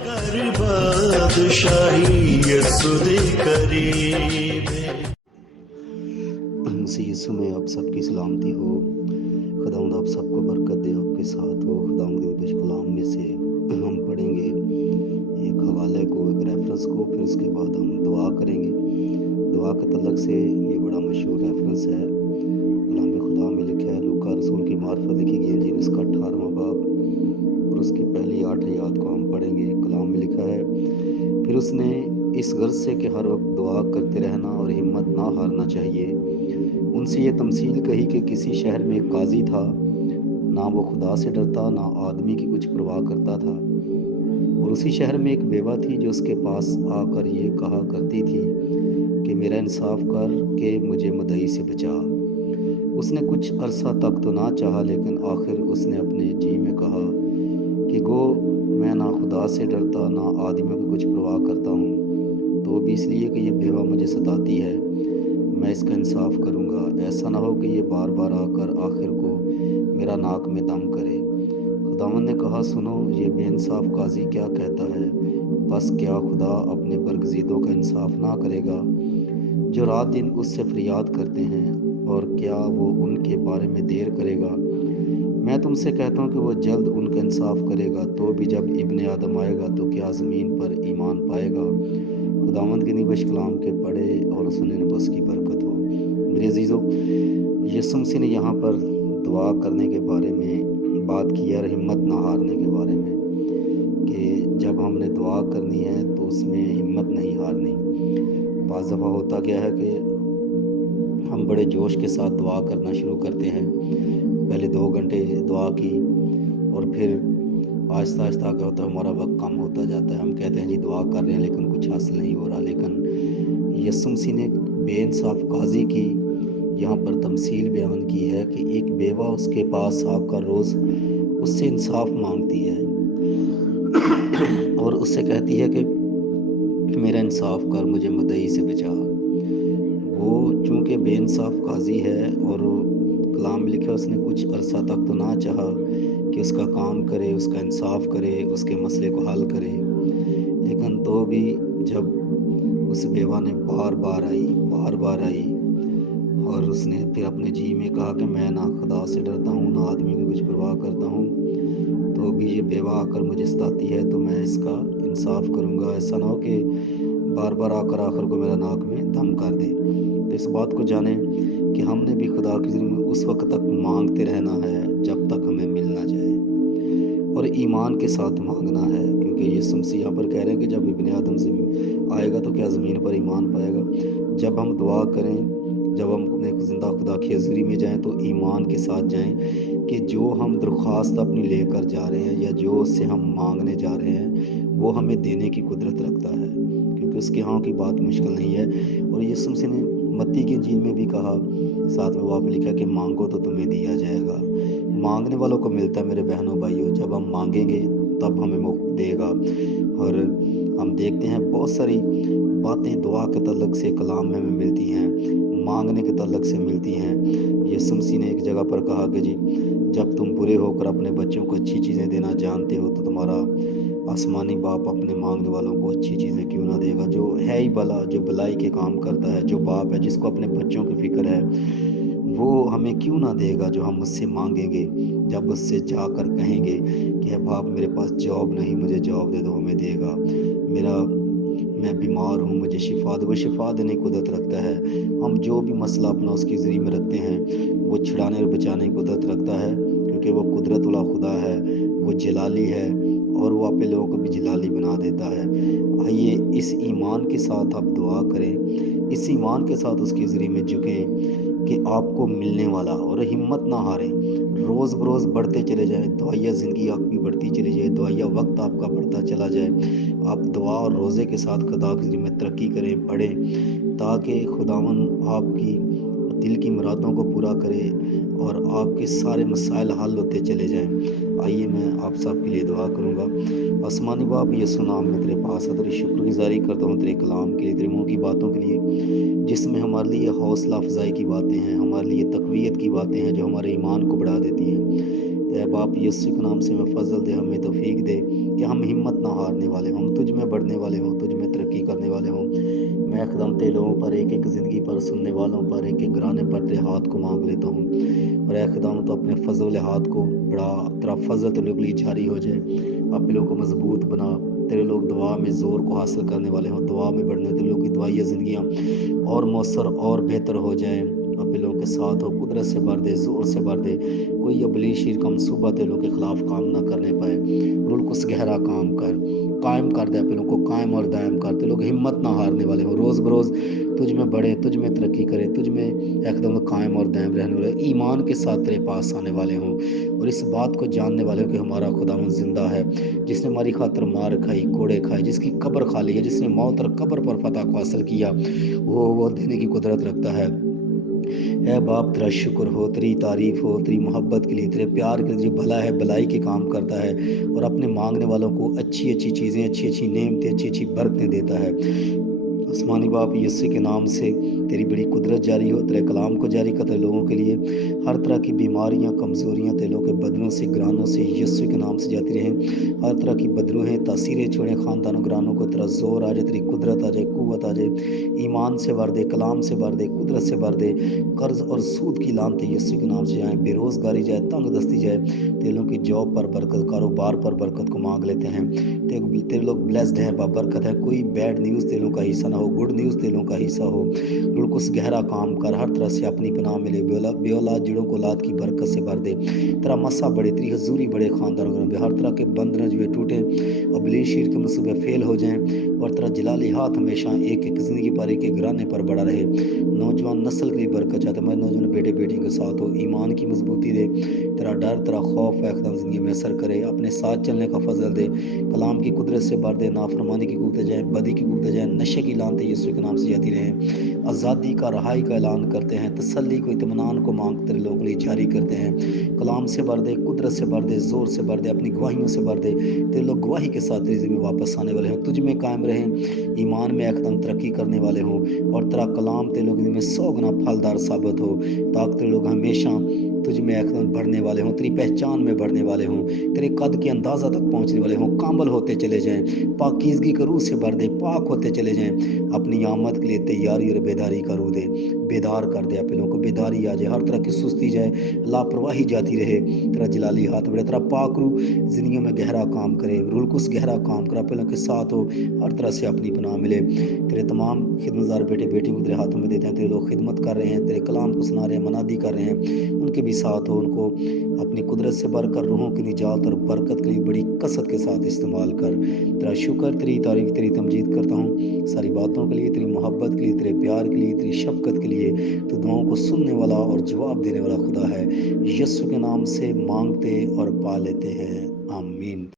कर बादशाही यसुद करीम। मसीह यीशु में आप सबकी सलामती हो। खुदावंद आप सबको बरकत दे, आपके साथ हो। खुदावंद के कुछ कलाम में से हम पढ़ेंगे एक हवाले को, एक रेफरेंस को, फिर उसके बाद हम दुआ करेंगे। दुआ के तलक से ये बड़ा मशहूर रेफरेंस है। कलाम खुदा में लिखा है, लूका रसूल की मार्फत लिखी गई इंजील उसका 18वां बाब और उसकी पहली 8 आयत को हम पढ़ेंगे। कलाम में लिखा है, फिर उसने इस गर्ज से कि हर वक्त दुआ करते रहना और हिम्मत ना हारना चाहिए, उनसे ये तमसील कही कि किसी शहर में एक काजी था, ना वो खुदा से डरता ना आदमी की कुछ परवाह करता था। और उसी शहर में एक बेवा थी जो उसके पास आकर ये कहा करती थी कि मेरा इंसाफ कर के मुझे मदई से बचा। उसने कुछ अरसा तक तो ना चाहा, लेकिन आखिर उसने अपने जी में कहा कि गो मैं ना खुदा से डरता ना आदमियों की कुछ परवाह करता हूँ, तो भी इसलिए कि ये बेवा मुझे सताती है मैं इसका इंसाफ करूँगा। ऐसा ना हो कि ये बार बार आकर आखिर को मेरा नाक में दम करे। खुदावंद ने कहा, सुनो, ये बेइंसाफ काजी क्या कहता है। बस क्या खुदा अपने बरगज़ीदों का इंसाफ ना करेगा जो रात दिन उससे फरियाद करते हैं, और क्या वो उनके बारे में देर करेगा। मैं तुमसे कहता हूँ कि वो जल्द उनका इंसाफ करेगा। तो भी जब इब्ने आदम आएगा तो क्या ज़मीन पर ईमान पाएगा। खुदावंद के निबश कलाम के पढ़े और सुनने में उसकी बरकत हो। मेरे अजीज़ों, यीशु मसीह ने यहाँ पर दुआ करने के बारे में बात की है और हिम्मत ना हारने के बारे में, कि जब हमने दुआ करनी है तो उसमें हिम्मत नहीं हारनी। बाज़ दफ़ा होता क्या है कि हम बड़े जोश के साथ दुआ करना शुरू करते हैं। पहले 2 घंटे दुआ की और फिर आहिस्ता आहिस्ता क्या होता है, हमारा वक्त कम होता जाता है। हम कहते हैं जी दुआ कर रहे हैं लेकिन कुछ हासिल नहीं हो रहा। लेकिन यीशु मसीह ने बेइंसाफ काजी की यहाँ पर तमसील बयान की है कि एक बेवा उसके पास आकर रोज़ उससे इंसाफ मांगती है और उससे कहती है कि मेरा इंसाफ कर, मुझे मदई से बचा। वो चूँकि बेइंसाफ काजी है और कलाम में लिखा उसने कुछ अरसा तक तो ना चाहा कि उसका काम करे, उसका इंसाफ करे, उसके मसले को हल करे, लेकिन तो भी जब उस बेवा ने बार बार आई और उसने फिर अपने जी में कहा कि मैं ना खुदा से डरता हूँ ना आदमी की कुछ परवाह करता हूँ, तो भी ये बेवा आकर मुझे सताती है तो मैं इसका इंसाफ करूँगा। ऐसा ना हो कि बार बार आकर आखिर को मेरा नाक में दम कर दे। तो इस बात को जाने कि हमने भी खुदा के ज़रिए उस वक्त तक मांगते रहना है जब तक हमें मिल ना जाए, और ईमान के साथ मांगना है, क्योंकि यीशु मसीह यहाँ पर कह रहे हैं कि जब इब्ने आदम आएगा तो क्या ज़मीन पर ईमान पाएगा। जब हम दुआ करें, जब हम अपने ज़िंदा खुदा की हज़ूरी में जाएं तो ईमान के साथ जाएं कि जो हम दरख्वास्त अपनी लेकर जा रहे हैं या जो उससे हम मांगने जा रहे हैं वो हमें देने की कुदरत रखता है, क्योंकि उसके यहाँ की बात मुश्किल नहीं है। और यीशु मसीह ने मत्ती के इंजील में भी कहा, 7वें बाब में लिखा कि मांगो तो तुम्हें दिया जाएगा। मांगने वालों को मिलता है मेरे बहनों भाइयों। जब हम मांगेंगे तब हमें मुफ्त देगा। और हम देखते हैं बहुत सारी बातें दुआ के तल्लक से कलाम में हमें मिलती हैं, मांगने के तल्लक से मिलती हैं। यीशु मसीह ने एक जगह पर कहा कि जी जब तुम बुरे होकर अपने बच्चों को अच्छी चीज़ें देना जानते हो तो तुम्हारा आसमानी बाप अपने मांगने वालों को अच्छी चीज़ें क्यों ना देगा। जो है ही भला, जो भलाई के काम करता है, जो बाप है जिसको अपने बच्चों की फिक्र है, वो हमें क्यों ना देगा जो हम उससे मांगेंगे। जब उससे जाकर कहेंगे कि बाप मेरे पास जॉब नहीं, मुझे जॉब दे दो, हमें देगा। मेरा मैं बीमार हूँ, मुझे शिफा दो, वो शिफा देने की कुदरत रखता है। हम जो भी मसला अपना उसकी ज़रिए में रखते हैं वो छुड़ाने और बचाने की कुदरत रखता है, क्योंकि वो कुदरत वाला खुदा है, वो जलाली है और वो अपने लोगों को भी जलाली बना देता है। आइए इस ईमान के साथ आप दुआ करें, इस ईमान के साथ उसके ज़रिए में झुकें कि आपको मिलने वाला, और हिम्मत ना हारें। रोज़ बरोज़ बढ़ते चले जाए, दुआया ज़िंदगी आपकी बढ़ती चली जाए, दुआया वक्त आपका बढ़ता चला जाए। आप दुआ और रोज़े के साथ खुदा के ज़रिए में तरक्की करें, बढ़ें, ताकि खुदावन आपकी दिल की मुरादों को पूरा करे और आपके सारे मसाइल हल होते चले जाएं। आइए मैं आप सब के लिए दुआ करूँगा। आसमानी बाप, यीशु नाम में तेरे पास है, तेरी शुक्रगुजारी करता हूँ तेरे कलाम के लिए, तेरे मुँह की बातों के लिए, जिसमें हमारे लिए हौसला अफजाई की बातें हैं, हमारे लिए तकवीत की बातें हैं जो हमारे ईमान को बढ़ा देती हैं। اے باپ یسوع کے نام سے میں فضل دے، ہمیں توفیق دے کہ ہم ہمت نہ ہارنے والے ہوں، ہم تجھ میں بڑھنے والے ہوں، تجھ میں ترقی کرنے والے ہوں۔ میں خدم تیرے لوگوں پر، ایک ایک زندگی پر، سننے والوں پر، ایک ایک گھرانے پر تیرے ہاتھ کو مانگ لیتا ہوں، اور اے خداوند تو اپنے فضل والے ہاتھ کو بڑھا، تیرا فضل تیرے لوگوں کے لیے جاری ہو جائے، اپنے لوگوں کو مضبوط بنا، تیرے لوگ دعا میں زور کو حاصل کرنے والے ہوں، دعا میں بڑھنے، تیرے لوگوں کی دعائیہ زندگیاں اور مؤثر اور بہتر ہو جائیں، اپنے لوگوں کے ساتھ ہو، قدرت سے بھر دے، زور سے بھر دے، کوئی ابلیس شیر کا منصوبہ تیرے لوگوں کے خلاف کام نہ کرنے پائے۔ روح القدس گہرا کام کر، قائم کر دے اپنے لوگوں کو، قائم اور دائم کر، تیرے لوگ ہمت نہ ہارنے والے ہوں، روز بروز تجھ میں بڑھے، تجھ میں ترقی کرے، تجھ میں ایک دم قائم اور دائم رہنے والے، ایمان کے ساتھ تیرے پاس آنے والے ہوں، اور اس بات کو جاننے والے ہوں کہ ہمارا خداوند زندہ ہے، جس نے ہماری خاطر مار کھائی، کوڑے کھائے، جس کی قبر خالی ہے، جس نے موت اور قبر پر فتح کو حاصل کیا، وہ دینے کی قدرت رکھتا ہے۔ اے باپ تیرا شکر ہو، تیری تعریف ہو، تیری محبت کے لیے، تیرے پیار کے لیے، جو بھلا ہے بھلائی کے کام کرتا ہے، اور اپنے مانگنے والوں کو اچھی اچھی چیزیں، اچھی اچھی نعمتیں، اچھی اچھی برکتیں دیتا ہے۔ آسمانی باپ یسوع کے نام سے تیری بڑی قدرت جاری ہو، تیرے کلام کو جاری کر، تیرے لوگوں کے لیے ہر طرح کی بیماریاں، کمزوریاں تیرے لوگوں کے بدنوں سے، گرانوں سے یسوع کے نام سے جاتی رہیں، ہر طرح کی بدروہیں، تاثیریں چھوڑیں خاندانوں گرانوں کو، تیرا زور آ جائے، تیری قدرت آ جائے، قوت آ جائے، ایمان سے بھر دے، کلام سے بھر دے، قدرت سے بھر دے، قرض اور سود کی لعنتیں یسوع کے نام سے جائیں، بے روزگاری جائے، تنگ دستی جائے، تیرے لوگوں کی جاب پر برکت، کاروبار پر برکت کو مانگ لیتے ہیں، تیرے لوگ بلیسڈ ہیں، بابرکت ہے، کوئی بیڈ نیوز تیرے لوگوں کا حصہ نہ ہو، گڈ نیوز تیرے لوگوں کا حصہ ہو، بالکل گہرا کام کر، ہر طرح سے اپنی پناہ ملے، بے اولاد جڑوں کو اولاد کی برکت سے بھر دے، تیرا مسا بڑھے، تیری حضوری بڑھے خاندانوں میں، ہر طرح کے بندھن جو ہے ٹوٹے، ابلیس شیر کے منصوبے فیل ہو جائیں، اور تیرا جلالی ہاتھ ہمیشہ ایک ایک زندگی پر، ایک ایک گھرانے پر بڑا رہے، نوجوان نسل کی برکت چاہتے ہیں، ہمارے نوجوان بیٹے بیٹیوں کے ساتھ ہو، ایمان کی مضبوطی دے، تیرا ڈر، تیرا خوف اقدام زندگی میں اثر کرے، اپنے ساتھ چلنے کا فضل دے، کلام کی قدرت سے بھر دے، نافرمانی کی قوتیں جائیں، بدی کی قوتیں جائیں، نشے کی لعنتیں یسوع کے نام سے جاتی رہیں، آزادی کا، رہائی کا اعلان کرتے ہیں، تسلی کو، اطمینان کو مانگ تیرے لوگوں کے لیے جاری کرتے ہیں، کلام سے بھر دے، قدرت سے بھر دے، زور سے بھر دے، اپنی گواہیوں سے بھر دے، تیرے لوگ گواہی کے ساتھ تیری زمین میں واپس آنے والے ہیں، تجھ میں قائم رہیں، ایمان میں اقدام ترقی کرنے والے ہوں، اور تیرا کلام تیرے لوگوں میں 100 گنا پھلدار ثابت ہو، تاکہ تیرے لوگ ہمیشہ تجھ میں اقدام بڑھنے والے ہوں، تیری پہچان میں بڑھنے والے ہوں، تیرے قد کے اندازہ تک پہنچنے والے ہوں، کامل ہوتے چلے جائیں، پاکیزگی کا روح سے بھر دے، پاک ہوتے چلے جائیں، اپنی آمد کے لیے تیاری اور بیداری کا روح دے، بیدار کر دے، اپنے لوگوں کو بیداری آ جائے، ہر طرح کی سستی جائے، لاپرواہی جاتی رہے، تیرا جلالی ہاتھ بڑھے، تیرا پاک روح زندگیوں میں گہرا کام کرے، روح القدس گہرا کام کرے، اپنے لوگوں کے ساتھ ہو، ہر طرح سے اپنی پناہ ملے، تیرے تمام خدمتگار بیٹے بیٹی کو تیرے ہاتھوں میں دیتے ہیں، تیرے لوگ خدمت کر رہے ہیں، تیرے کلام کو سنا رہے ہیں، منادی کر رہے ہیں، ان کے بھی ساتھ ہو، ان کو اپنی قدرت سے بھر کر روحوں کی نجات اور برکت کے لیے بڑی کثرت کے ساتھ استعمال کر، تیرا شکر، تیری تعریف، تیری تمجید کرتا ہوں، ساری باتوں کے لیے، تیری محبت کے لیے، تیرے پیار کے لیے، تیری شفقت کے لیے، تو دعاؤں کو سننے والا اور جواب دینے والا خدا ہے، یسوع کے نام سے مانگتے اور پا لیتے ہیں، آمین۔